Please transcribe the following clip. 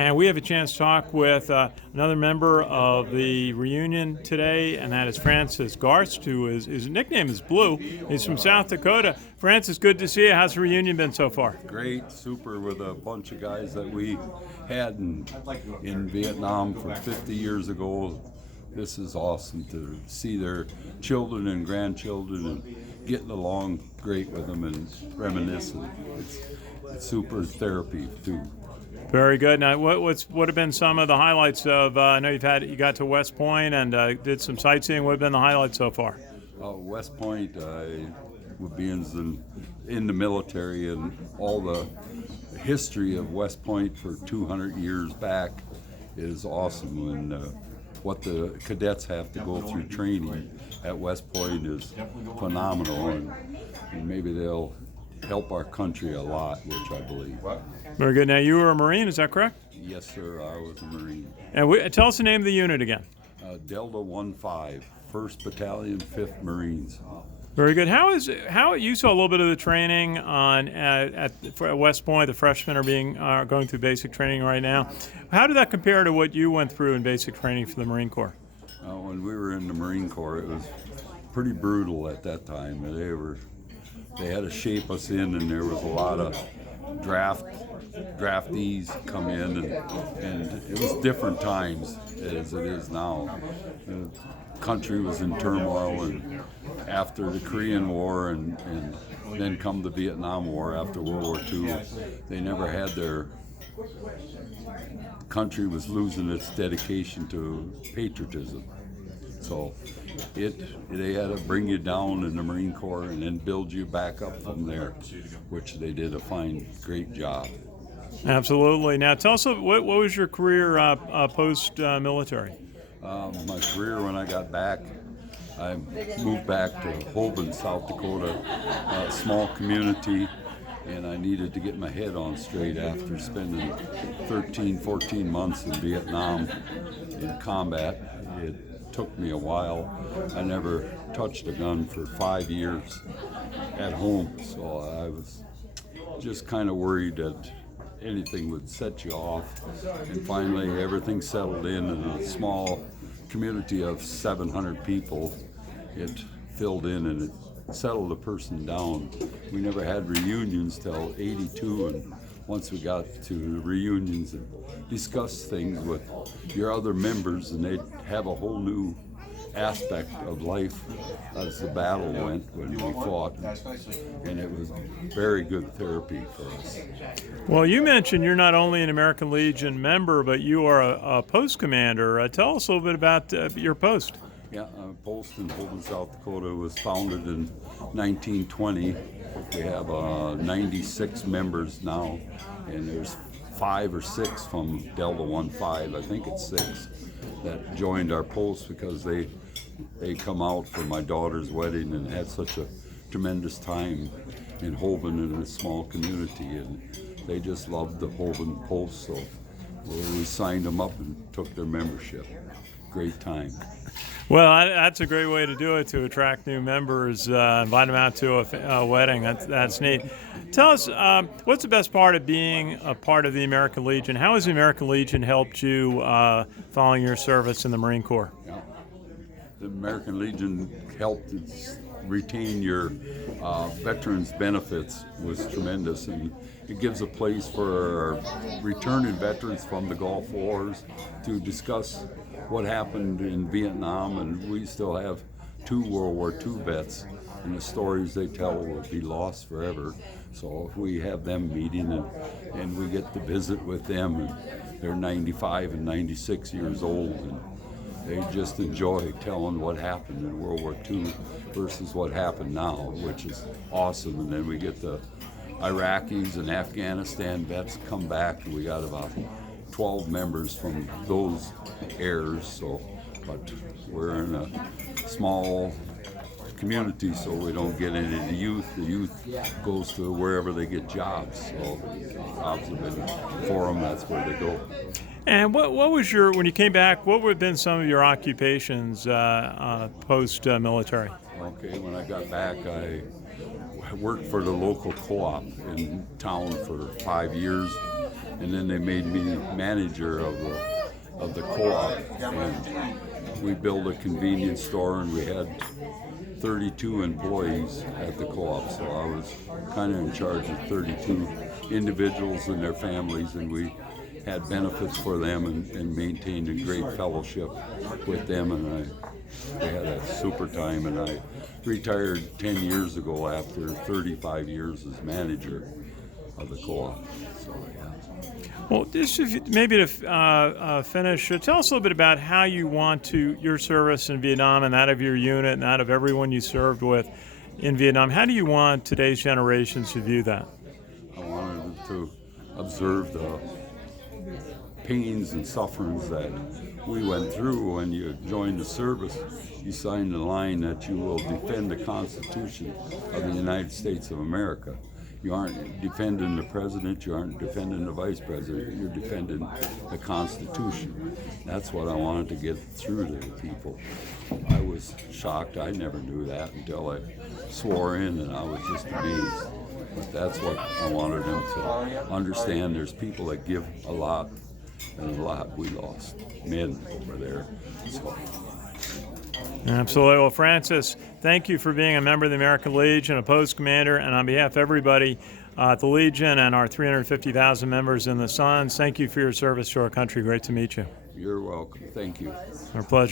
And we have a chance to talk with another member of the reunion today, and that is Francis Karst, who his nickname is Blue. He's from South Dakota. Francis, good to see you. How's the reunion been so far? Great, super, with a bunch of guys that we had in Vietnam for 50 years ago. This is awesome to see their children and grandchildren and getting along great with them and reminiscing. It's super therapy too. Very good. Now, what have been some of the highlights of? I know you got to West Point and did some sightseeing. What have been the highlights so far? West Point, with being in the military and all the history of West Point for 200 years back is awesome. And what the cadets have to go through training at West Point is phenomenal, and maybe they'll help our country a lot, which I believe. Very good. Now, you were a Marine, is that correct? Yes, sir, I was a Marine. And tell us the name of the unit again. Delta 15, 1st Battalion, 5th Marines. Very good. How you saw a little bit of the training at West Point? The freshmen are going through basic training right now. How did that compare to what you went through in basic training for the Marine Corps? When we were in the Marine Corps, it was pretty brutal at that time. They had to shape us in, and there was a lot of draftees come in, and it was different times as it is now. The country was in turmoil, and after the Korean War and then come the Vietnam War after World War II, they never had the country was losing its dedication to patriotism. So they had to bring you down in the Marine Corps and then build you back up from there, which they did a fine, great job. Absolutely. Now, tell us, what was your career post-military? My career, when I got back, I moved back to Holben, South Dakota, a small community, and I needed to get my head on straight after spending 13, 14 months in Vietnam in combat. It took me a while. I never touched a gun for 5 years at home, so I was just kind of worried that anything would set you off. And finally, everything settled in a small community of 700 people. It filled in and it settled a person down. We never had reunions till '82, and once we got to the reunions and discuss things with your other members, and they'd have a whole new aspect of life as the battle went when we fought, and it was very good therapy for us. Well, you mentioned you're not only an American Legion member, but you are a post commander. Tell us a little bit about your post. Yeah, post in Holben, South Dakota was founded in 1920. We have 96 members now, and there's 5 or 6 from Delta 15, I think it's 6, that joined our post because they come out for my daughter's wedding and had such a tremendous time in Holben in a small community, and they just loved the Holben post, so we signed them up and took their membership. Great time. Well, that's a great way to do it, to attract new members, invite them out to a wedding. That's neat. Tell us, what's the best part of being a part of the American Legion? How has the American Legion helped you following your service in the Marine Corps? Yeah. The American Legion helped retain your veterans benefits was tremendous, and it gives a place for our returning veterans from the Gulf Wars to discuss what happened in Vietnam, and we still have 2 World War II vets, and the stories they tell will be lost forever. So if we have them meeting and we get to visit with them, and they're 95 and 96 years old, and they just enjoy telling what happened in World War II versus what happened now, which is awesome. And then we get the Iraqis and Afghanistan vets come back, and we got about 12 members from those eras. So, but we're in a small community, so we don't get any of the youth. The youth goes to wherever they get jobs. So jobs have been for them, that's where they go. And what was when you came back, what would have been some of your occupations post-military? Okay, when I got back, I I worked for the local co-op in town for 5 years, and then they made me manager of the co-op, and we built a convenience store, and we had 32 employees at the co-op, so I was kind of in charge of 32 individuals and their families, and we had benefits for them and maintained a great fellowship with them, and we had a super time, and I retired 10 years ago after 35 years as manager of the co-op. So, yeah. Well, maybe to finish, tell us a little bit about how you want your service in Vietnam and that of your unit and that of everyone you served with in Vietnam. How do you want today's generations to view that? I wanted to observe the pains and sufferings that we went through when you joined the service. You signed the line that you will defend the Constitution of the United States of America. You aren't defending the president, you aren't defending the vice president, you're defending the Constitution. That's what I wanted to get through to the people. I was shocked, I never knew that until I swore in, and I was just amazed. But that's what I wanted them to understand. There's people that give a lot, and a lot we lost, men over there. So. Absolutely. Well, Francis, thank you for being a member of the American Legion, a post commander, and on behalf of everybody at the Legion and our 350,000 members in the Sons, thank you for your service to our country. Great to meet you. You're welcome. Thank you. Our pleasure.